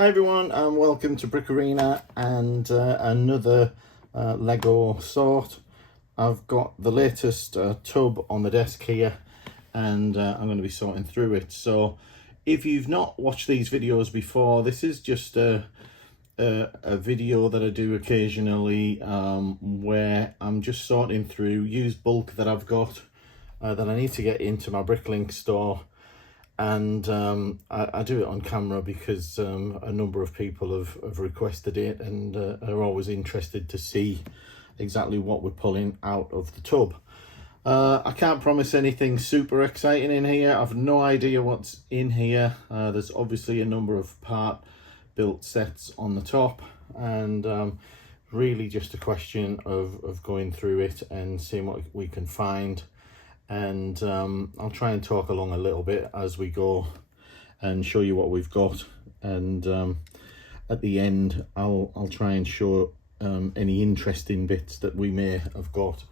Hi everyone, and welcome to Brick Arena and another Lego sort. I've got the latest tub on the desk here, and I'm going to be sorting through it. So if you've not watched these videos before, this is just a video that I do occasionally where I'm just sorting through used bulk that I've got that I need to get into my Bricklink store. And I do it on camera because a number of people have requested it and are always interested to see exactly what we're pulling out of the tub. I can't promise anything super exciting in here. I've no idea what's in here. There's obviously a number of part built sets on the top, and really just a question of going through it and seeing what we can find. And I'll try and talk along a little bit as we go and show you what we've got, and at the end I'll try and show any interesting bits that we may have got,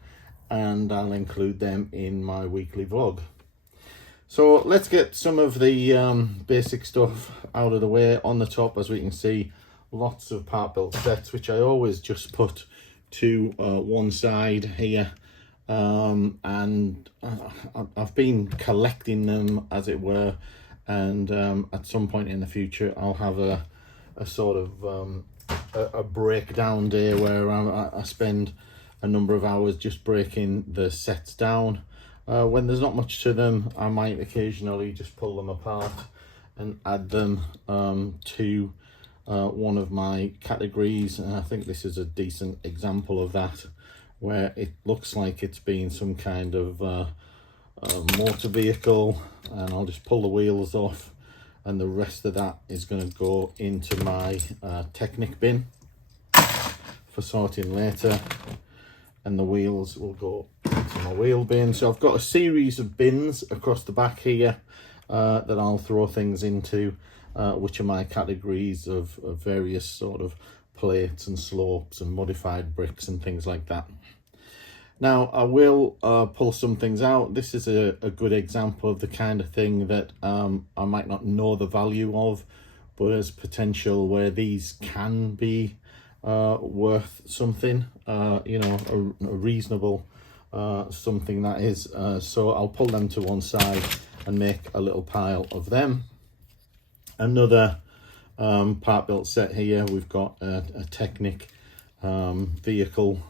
and I'll include them in my weekly vlog. So let's get some of the basic stuff out of the way. On the top, as we can see, lots of part built sets, which I always just put to one side here. And I've been collecting them, as it were, and at some point in the future I'll have a sort of a breakdown day where I spend a number of hours just breaking the sets down. When there's not much to them, I might occasionally just pull them apart and add them to one of my categories, and I think this is a decent example of that, where it looks like it's been some kind of motor vehicle, and I'll just pull the wheels off, and the rest of that is going to go into my Technic bin for sorting later, and the wheels will go into my wheel bin. So I've got a series of bins across the back here that I'll throw things into, which are my categories of various sort of plates and slopes and modified bricks and things like that. Now I will pull some things out. This is a good example of the kind of thing that I might not know the value of, but as potential where these can be worth something, you know, a reasonable something that is. So I'll pull them to one side and make a little pile of them. Another part built set here. We've got a Technic vehicle,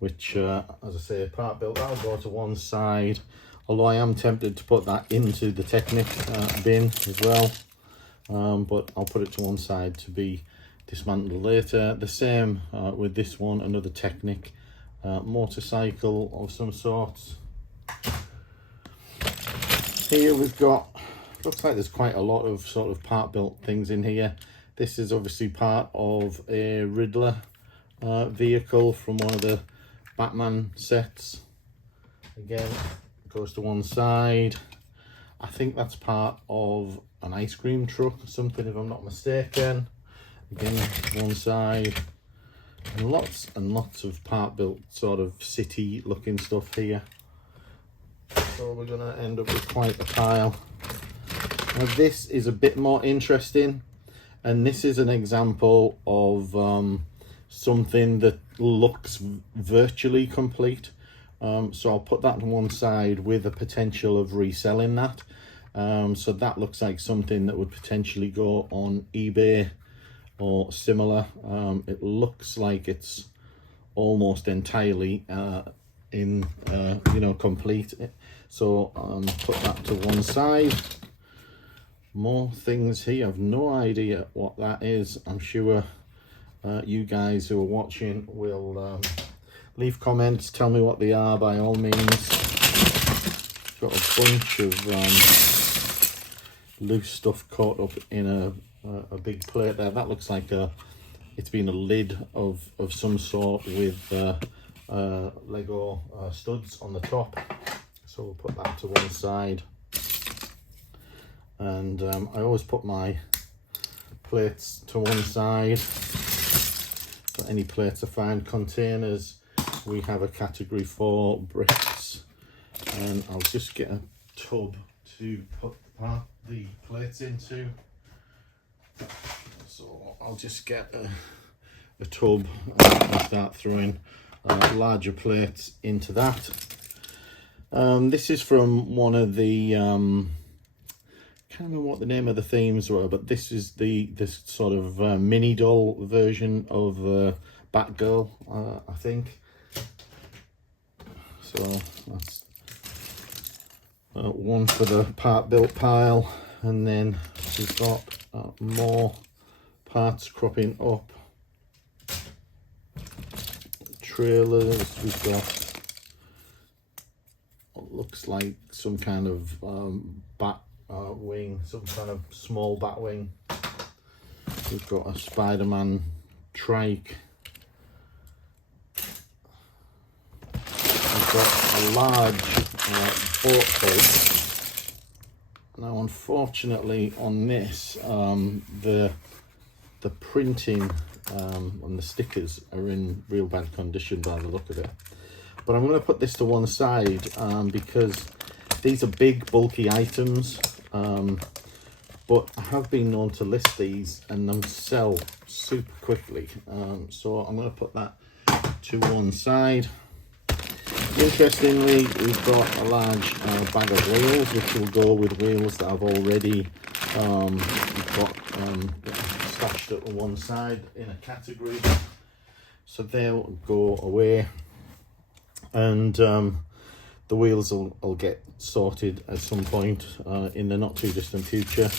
which as I say, part built. That'll go to one side, although I am tempted to put that into the Technic bin as well, but I'll put it to one side to be dismantled later. The same with this one, another Technic motorcycle of some sorts. Here we've got, looks like there's quite a lot of sort of part built things in here. This is obviously part of a Riddler vehicle from one of the Batman sets. Again, it goes to one side. I think that's part of an ice cream truck or something, if I'm not mistaken. Again, one side. And lots of part built sort of city looking stuff here. So we're gonna end up with quite a pile. Now this is a bit more interesting, and this is an example of something that looks virtually complete. So I'll put that to one side with a potential of reselling that. So that looks like something that would potentially go on eBay or similar. It looks like it's almost entirely in you know, complete. So put that to one side. More things here. I've no idea what that is. I'm sure you guys who are watching will leave comments, tell me what they are by all means. Got a bunch of loose stuff caught up in a big plate there. That looks like it's been a lid of some sort with Lego studs on the top. So we'll put that to one side. And I always put my plates to one side. For any plates I find. Containers, we have a category for bricks, and I'll just get a tub to put the plates into. So I'll just get a tub and start throwing larger plates into that. This is from one of the can't remember what the name of the themes were, but this is this sort of mini doll version of Batgirl, I think. So that's one for the part built pile, and then we've got more parts cropping up. Trailers, we've got what looks like some kind of bat wing, some kind of small bat wing. We've got a Spider-Man trike. We've got a large boat house. Now unfortunately on this, the printing and the stickers are in real bad condition by the look of it. But I'm going to put this to one side because these are big bulky items, but I have been known to list these and them sell super quickly, so I'm going to put that to one side. Interestingly, we've got a large bag of wheels which will go with wheels that I've already got stashed at one side in a category, so they'll go away, and the wheels will get sorted at some point in the not too distant future.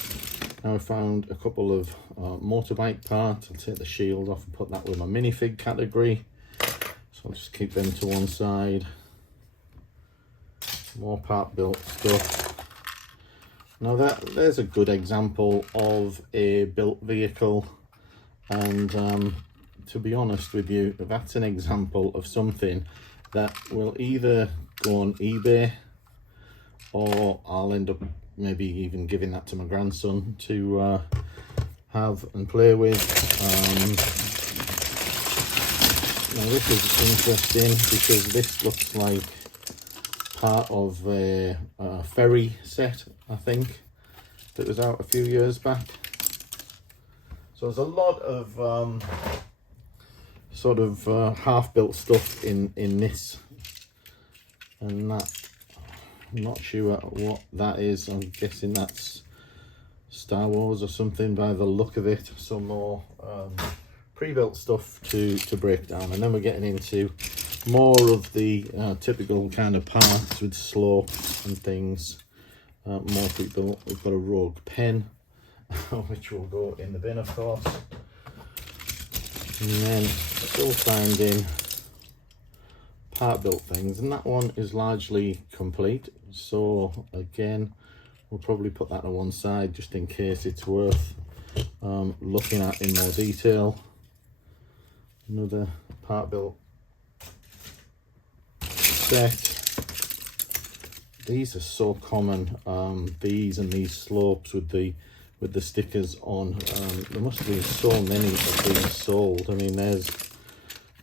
Now I found a couple of motorbike parts. I'll take the shield off and put that with my minifig category, so I'll just keep them to one side. More part built stuff. Now there's a good example of a built vehicle, and to be honest with you, that's an example of something that will either go on eBay, or I'll end up maybe even giving that to my grandson to have and play with. Now this is interesting because this looks like part of a ferry set, I think, that was out a few years back. So there's a lot of sort of half-built stuff in this and that. I'm not sure what that is. I'm guessing that's Star Wars or something by the look of it. Some more pre-built stuff to break down, and then we're getting into more of the typical kind of parts with slopes and things. More pre-built. We've got a Rogue pen which will go in the bin, of course, and then still finding part built things, and that one is largely complete, so again we'll probably put that to one side just in case it's worth looking at in more detail. Another part built set. These are so common, these and these slopes with the stickers on. There must have been so many of these sold. I mean, there's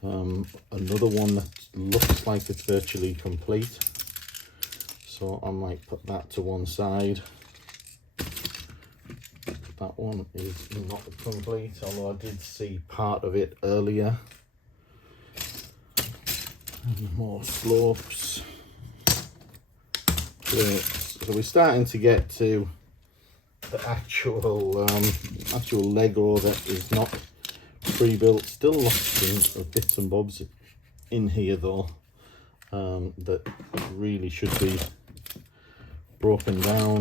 another one that looks like it's virtually complete, so I might put that to one side. That one is not complete, although I did see part of it earlier. And more slopes. So we're starting to get to the actual Lego that is not pre-built. Still lots of bits and bobs in here though, that really should be broken down.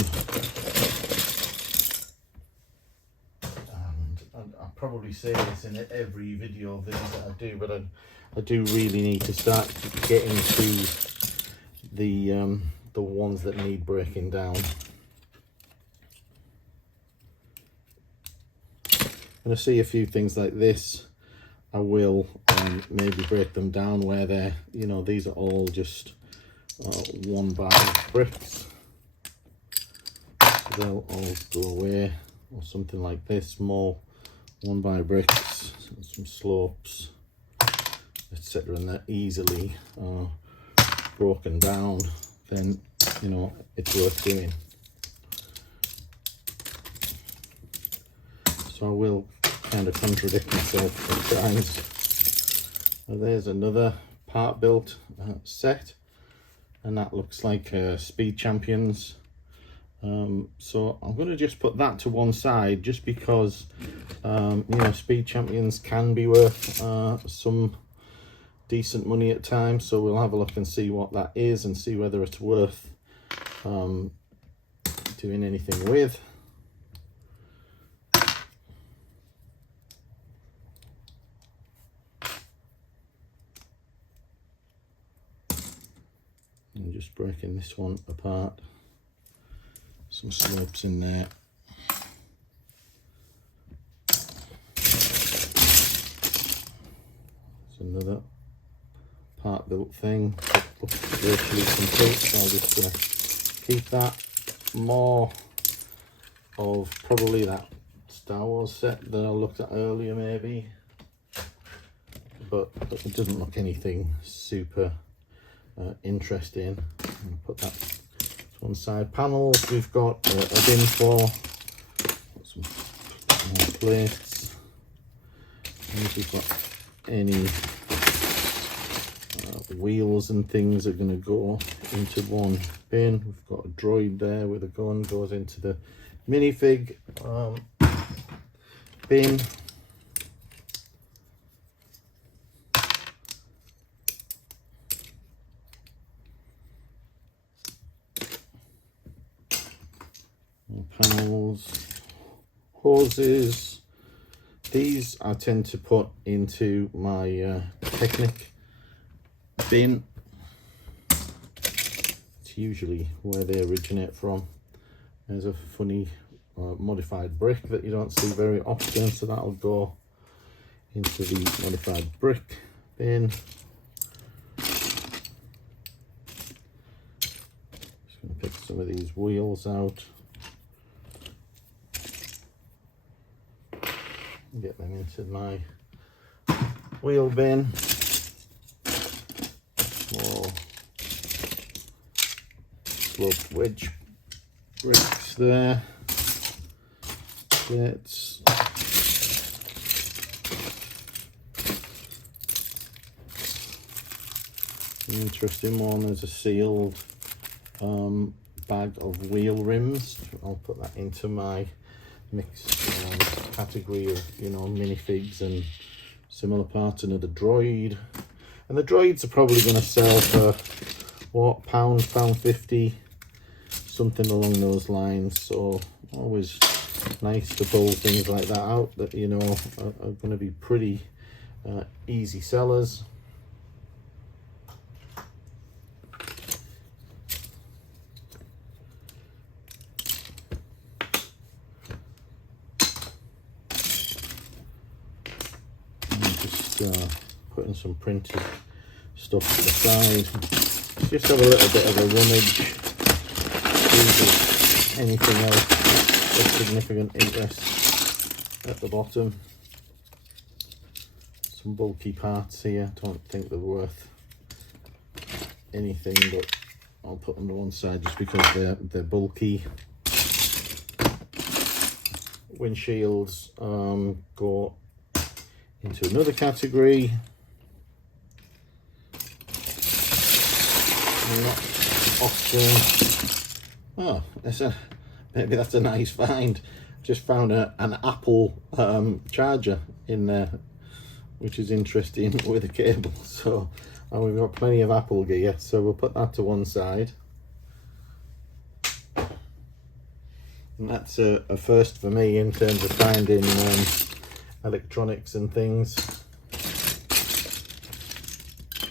And I probably say this in every video of this that I do, but I do really need to start getting to the ones that need breaking down. When I see a few things like this, I will maybe break them down where they're, you know, these are all just 1x bricks, so they'll all go away, or something like this, more 1x bricks, some slopes, etc., and they're easily broken down, then, you know, it's worth doing. So I will kind of contradict myself at times. So there's another part built set, and that looks like Speed Champions. So I'm going to just put that to one side, just because you know, Speed Champions can be worth some decent money at times. So we'll have a look and see what that is and see whether it's worth doing anything with. And just breaking this one apart. Some slopes in there. It's another part built thing. Looks virtually complete, so I'm just going to keep that. More of probably that Star Wars set that I looked at earlier maybe, but it doesn't look anything super interesting. I'll put that to one side. Panels, we've got a bin for some more plates, and if we've got any wheels and things are going to go into one bin. We've got a droid there with a gun, goes into the minifig bin. Panels, hoses. These I tend to put into my Technic bin. It's usually where they originate from. There's a funny modified brick that you don't see very often, so that'll go into the modified brick bin. Just going to pick some of these wheels out and get them into my wheel bin. More sloped wedge bricks there. Plates. An interesting one, there's a sealed bag of wheel rims. I'll put that into my mixed category of, you know, minifigs and similar parts. Another droid. And the droids are probably going to sell for what, £1.50, something along those lines. So always nice to pull things like that out that, you know, are going to be pretty easy sellers. And just putting some printed stuff to the side. Just have a little bit of a rummage. See if there's anything else of significant interest at the bottom. Some bulky parts here. Don't think they're worth anything, but I'll put them to one side just because they're bulky. Windshields go into another category. Not often. Oh, maybe that's a nice find. Just found an Apple charger in there, which is interesting, with a cable. So we've got plenty of Apple gear, so we'll put that to one side. And that's a first for me in terms of finding electronics and things.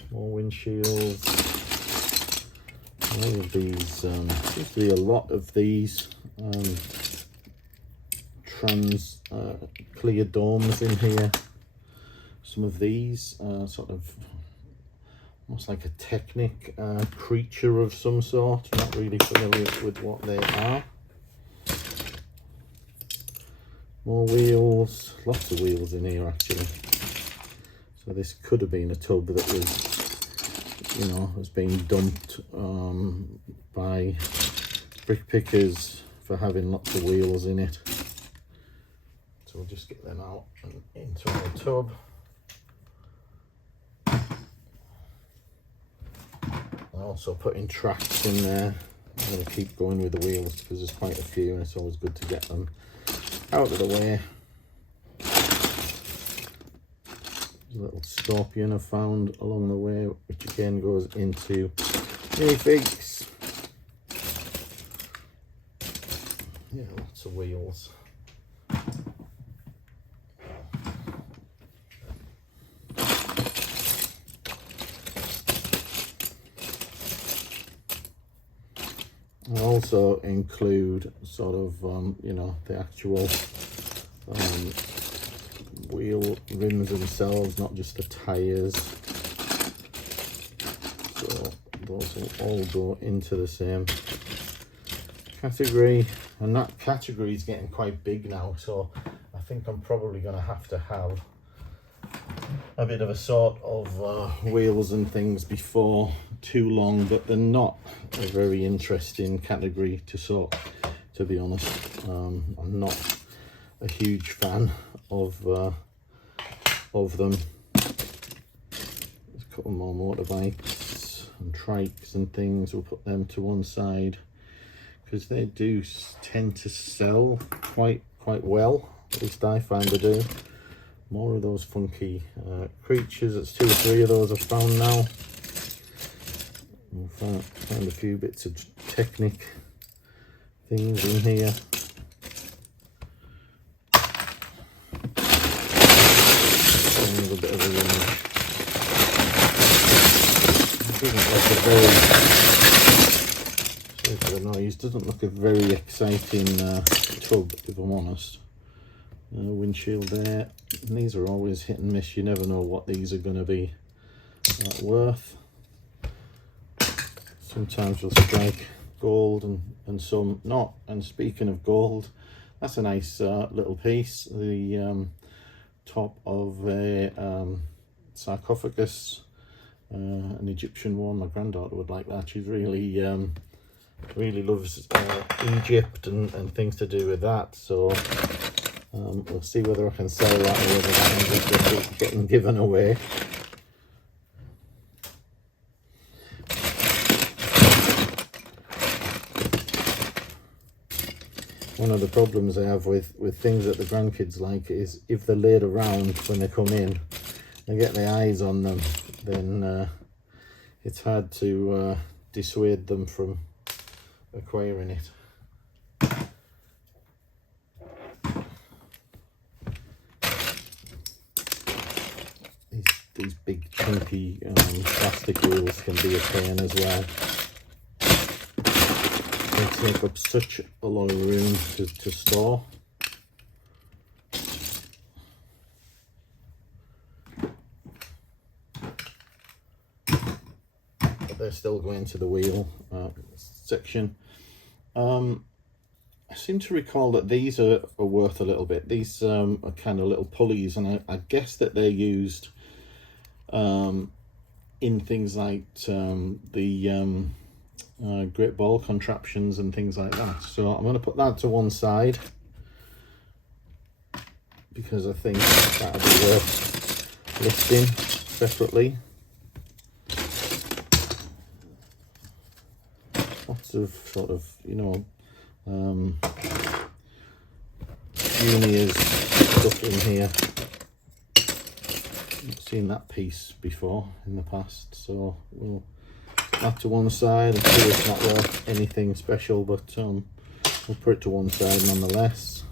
More windshields. All of these, seems to be a lot of these trans clear domes in here. Some of these sort of almost like a Technic creature of some sort. Not really familiar with what they are. More wheels, lots of wheels in here actually. So this could have been a tub that was, you know, has been dumped by brick pickers for having lots of wheels in it. So we'll just get them out and into our tub. I'm also putting tracks in there. I'm going to keep going with the wheels because there's quite a few and it's always good to get them out of the way. There's a little scorpion I found along the way, which again goes into minifigs. Yeah, lots of wheels. I also include sort of, you know, the actual wheel rims themselves, not just the tyres. So those will all go into the same category, and that category is getting quite big now, so I think I'm probably going to have a bit of a sort of wheels and things before too long, but they're not a very interesting category to sort, to be honest. I'm not a huge fan of them. There's a couple more motorbikes and trikes and things. We'll put them to one side because they do tend to sell quite well, at least I find they do. More of those funky creatures. It's 2 or 3 of those I've found now. We'll find a few bits of Technic things in here. A little bit of a sorry for the noise. Doesn't look a very exciting tub, if I'm honest. Windshield there. And these are always hit and miss. You never know what these are going to be worth. Sometimes we'll strike gold and some not. And speaking of gold, that's a nice little piece. The top of a sarcophagus, an Egyptian one. My granddaughter would like that. She's really loves Egypt and things to do with that. So we'll see whether I can sell that or whether that ends up getting given away. One of the problems I have with things that the grandkids like is if they're laid around when they come in, they get their eyes on them, then it's hard to dissuade them from acquiring it. These big chunky plastic wheels can be a pain as well. They take up such a lot of room to store. But they're still going to the wheel section. I seem to recall that these are worth a little bit. These are kind of little pulleys, and I guess that they're used in things like the great ball contraptions and things like that. So I'm going to put that to one side because I think that would be worth listing separately. Lots of sort of, you know, juniors stuff in here. I've seen that piece before in the past, so we'll put that to one side. I'm sure it's not worth anything special, but we'll put it to one side nonetheless.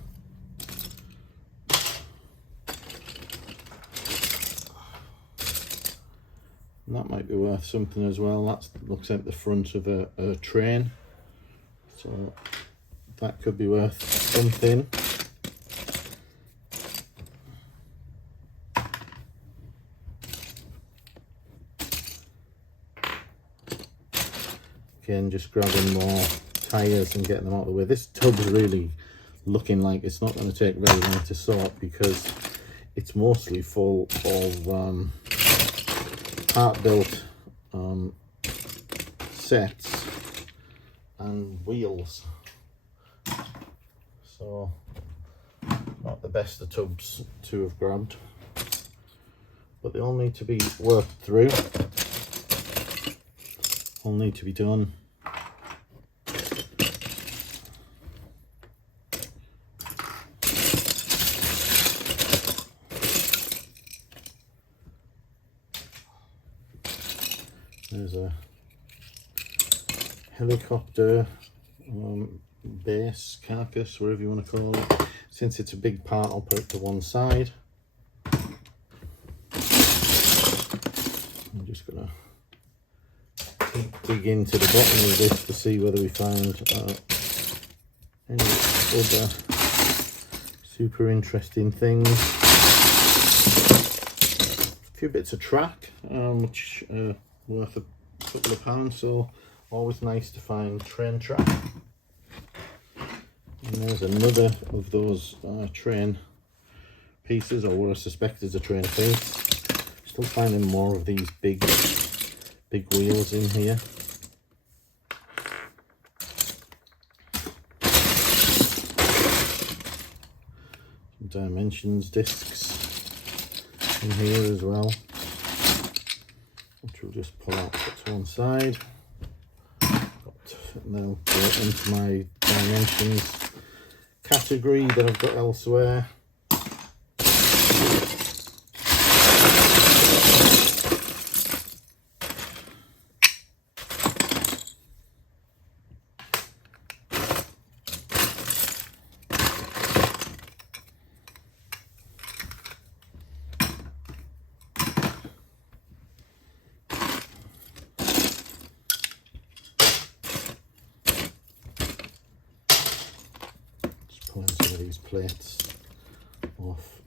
And that might be worth something as well. That looks like the front of a train, so that could be worth something. Again, just grabbing more tyres and getting them out of the way. This tub's really looking like it's not going to take very long to sort because it's mostly full of part-built sets and wheels. So not the best of tubs to have grabbed, but they all need to be worked through, all need to be done. There's a helicopter base, carcass, whatever you want to call it. Since it's a big part, I'll put it to one side. I'm just gonna dig into the bottom of this to see whether we find any other super interesting things. A few bits of track, which worth a couple of pounds, so always nice to find train track. And there's another of those train pieces, or what I suspect is a train piece. Still finding more of these big wheels in here. Some dimensions discs in here as well, which we'll just pull out to one side. Now go into my dimensions category that I've got elsewhere. Pulling some of these plates off.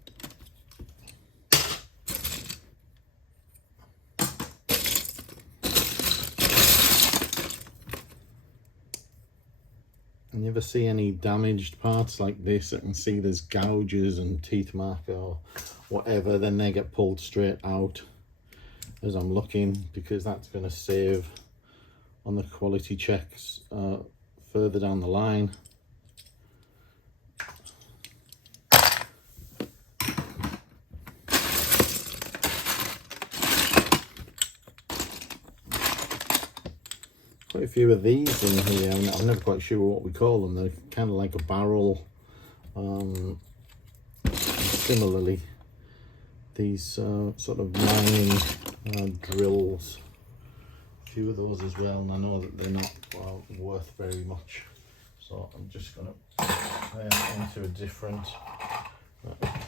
And you ever see any damaged parts like this? I can see there's gouges and teeth mark or whatever, then they get pulled straight out as I'm looking, because that's going to save on the quality checks further down the line. Quite a few of these in here. I'm never quite sure what we call them. They're kind of like a barrel. Similarly, these sort of mining drills. A few of those as well, and I know that they're not worth very much. So I'm just going to put them into a different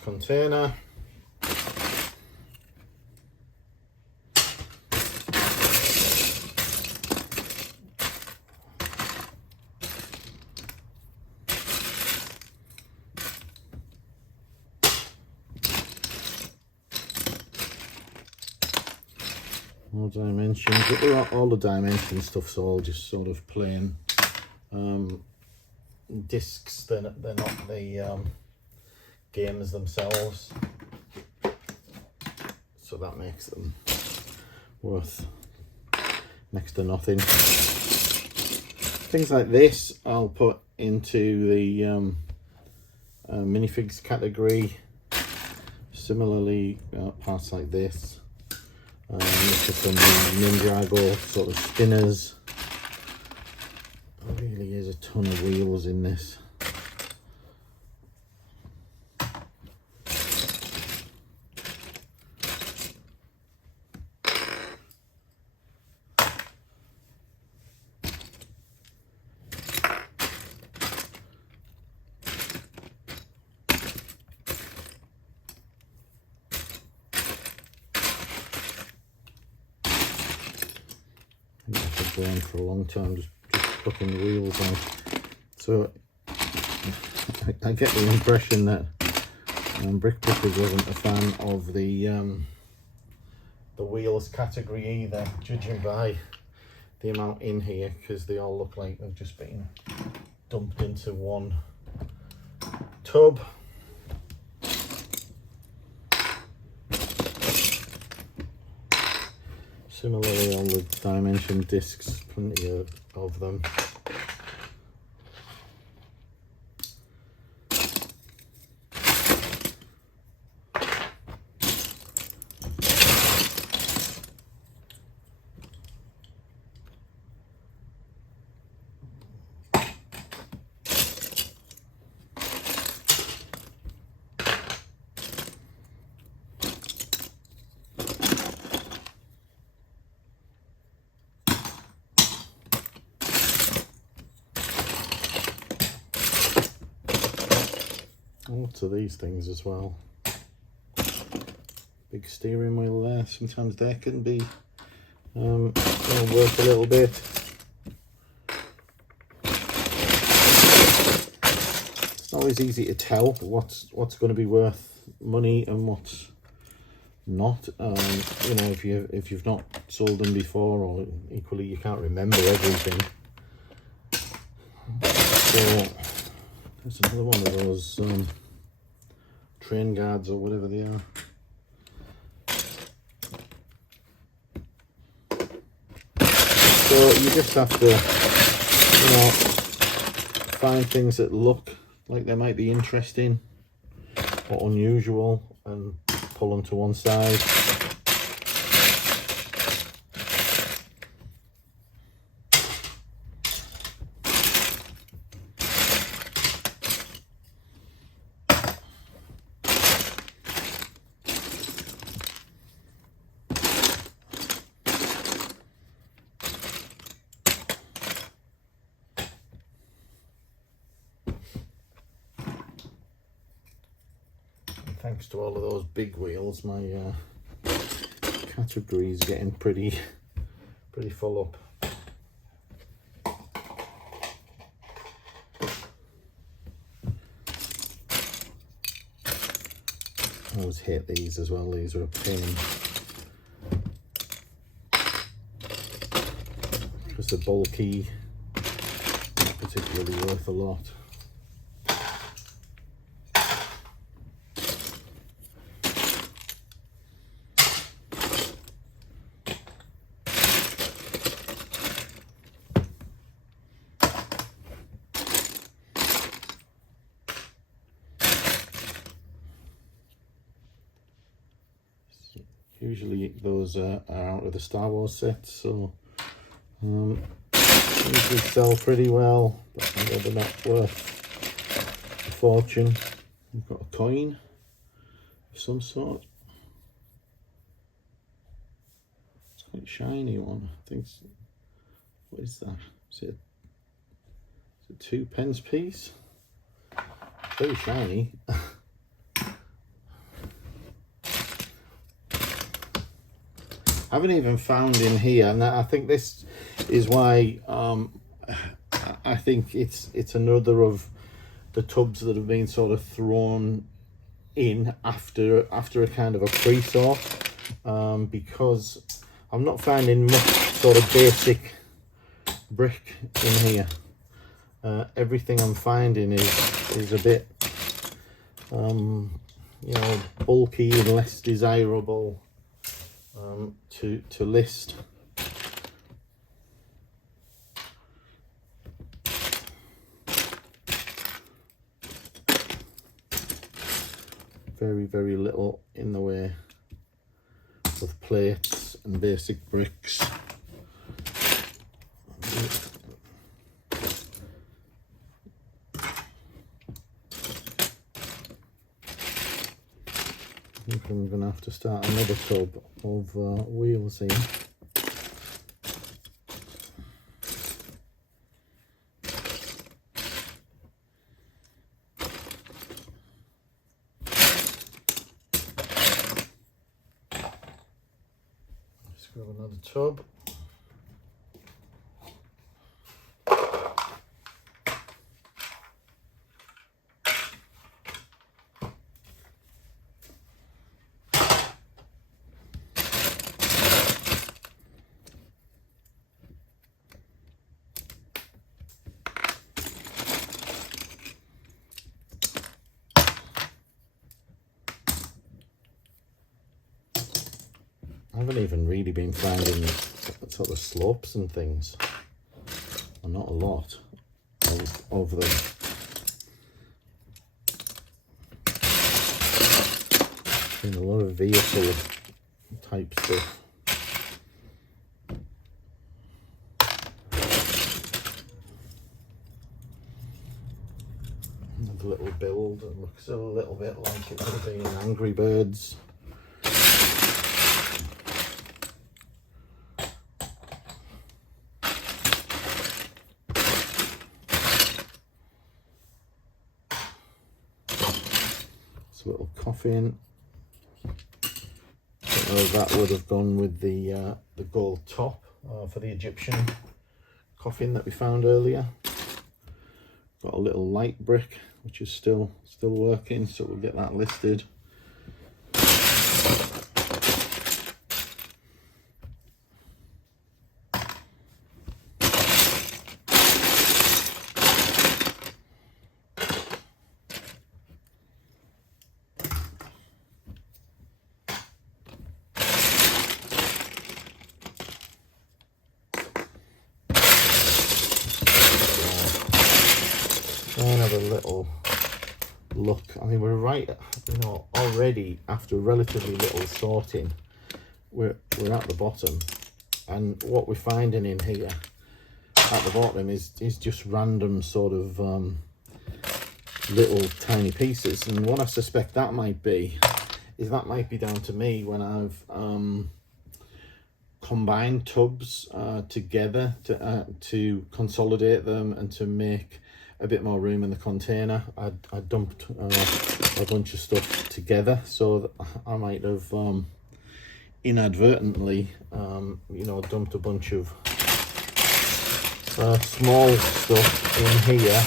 container. More dimensions, but all the dimension stuff's all just sort of plain discs. They're not the games themselves, so that makes them worth next to nothing. Things like this I'll put into the minifigs category. Similarly, parts like this. This is from the Ninjago sort of spinners. There really is a ton of wheels in this. I've been going for a long time just putting the wheels on, so I get the impression that Brick Pickers wasn't a fan of the wheels category either, judging by the amount in here, because they all look like they've just been dumped into one tub. Similarly on the dimension discs, plenty of them. lots of these things as well. Big steering wheel there, sometimes they can be worth a little bit. It's not always easy to tell what's going to be worth money and what's not. You know, if you've not sold them before, or equally you can't remember everything. So there's another one of those train guards or whatever they are. So you just have to, you know, find things that look like they might be interesting or unusual and pull them to one side. Thanks to all of those big wheels, my category is getting pretty full up. I always hate these as well. These are a pain because they're bulky, not particularly worth a lot. Usually those are out of the Star Wars set, so usually sell pretty well, but they're not worth a fortune. We've got a coin of some sort. It's quite a shiny one. I think what is that? Is it a 2p piece? Very shiny. I haven't even found in here, and I think this is why I think it's another of the tubs that have been sort of thrown in after a kind of a pre-sort, because I'm not finding much sort of basic brick in here. Everything I'm finding is a bit you know, bulky and less desirable to list. Very little in the way of plates and basic bricks. I think I'm going to have to start another tub of wheels here. Let's grab another tub. I haven't even really been finding sort of slopes and things, or not a lot of them. Been a lot of vehicle type stuff. Another little build that looks a little bit like it would be in Angry Birds. It's a little coffin. That would have gone with the gold top for the Egyptian coffin that we found earlier. Got a little light brick which is still working, so we'll get that listed. Have a little look. I mean, we're right, you know, already after relatively little sorting, we're at the bottom, and what we're finding in here at the bottom is just random sort of little tiny pieces. And what I suspect that might be is that might be down to me when I've combined tubs together to consolidate them and to make a bit more room in the container. I dumped a bunch of stuff together, so that I might have inadvertently you know, dumped a bunch of small stuff in here,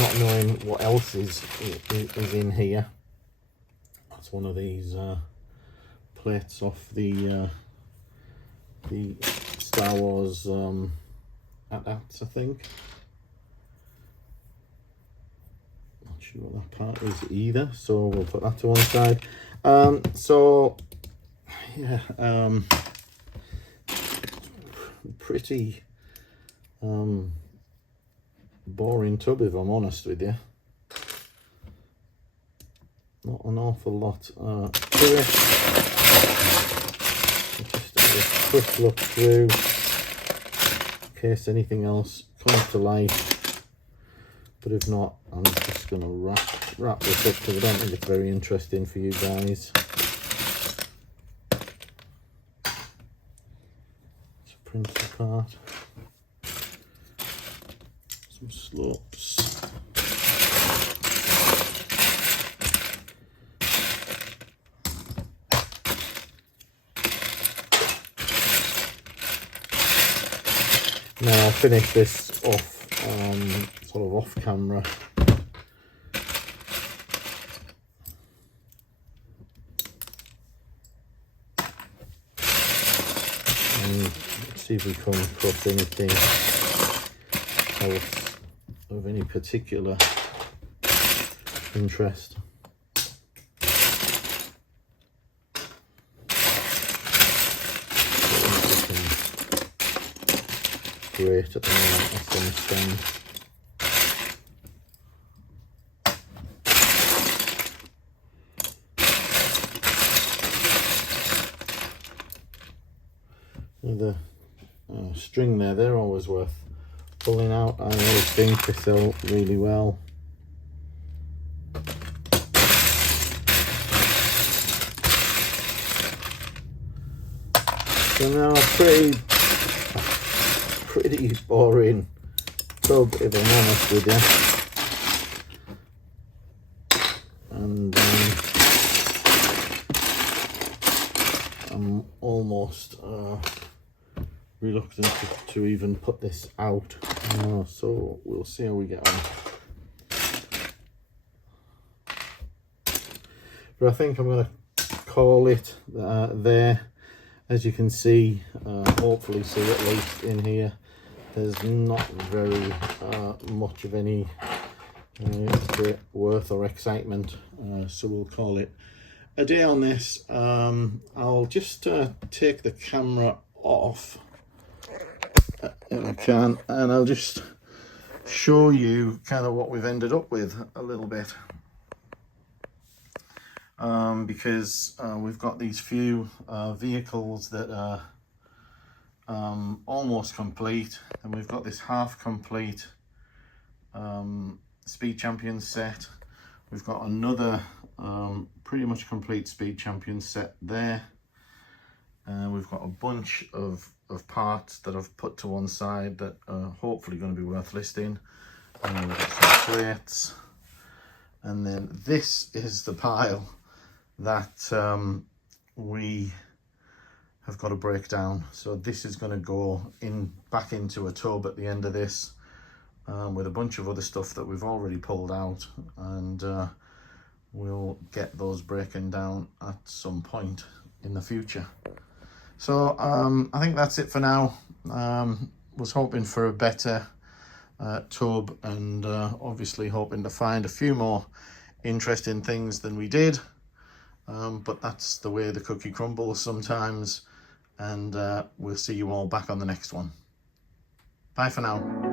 not knowing what else is in here. That's one of these plates off the Star Wars AT-ATs, I think. Sure what that part is either, so we'll put that to one side. So yeah, pretty boring tub, if I'm honest with you. Not an awful lot to it. Just have a quick look through in case anything else comes to light. But if not, I'm just going to wrap this up because I don't think it's very interesting for you guys. It's a printer part. Some slopes. Now I'll finish this off sort of off camera. And let's see if we come across anything else of any particular interest. Great at the moment, I understand. The string there, they're always worth pulling out. I always think they sell really well. So now pretty boring tub, if I'm honest with you. And I'm almost reluctant to even put this out, so we'll see how we get on. But I think I'm going to call it there. As you can see, hopefully see at least in here, there's not very much of any great worth or excitement, so we'll call it a day on this. I'll just take the camera off if I can, and I'll just show you kind of what we've ended up with a little bit, because we've got these few vehicles that are almost complete, and we've got this half complete Speed Champions set. We've got another pretty much complete Speed Champions set there. We've got a bunch of parts that I've put to one side that are hopefully going to be worth listing. We've got some plates, And then this is the pile that we have got to break down. So this is going to go back into a tub at the end of this, with a bunch of other stuff that we've already pulled out, and we'll get those breaking down at some point in the future. So I think that's it for now. Was hoping for a better tub, and obviously hoping to find a few more interesting things than we did, but that's the way the cookie crumbles sometimes, and we'll see you all back on the next one. Bye for now.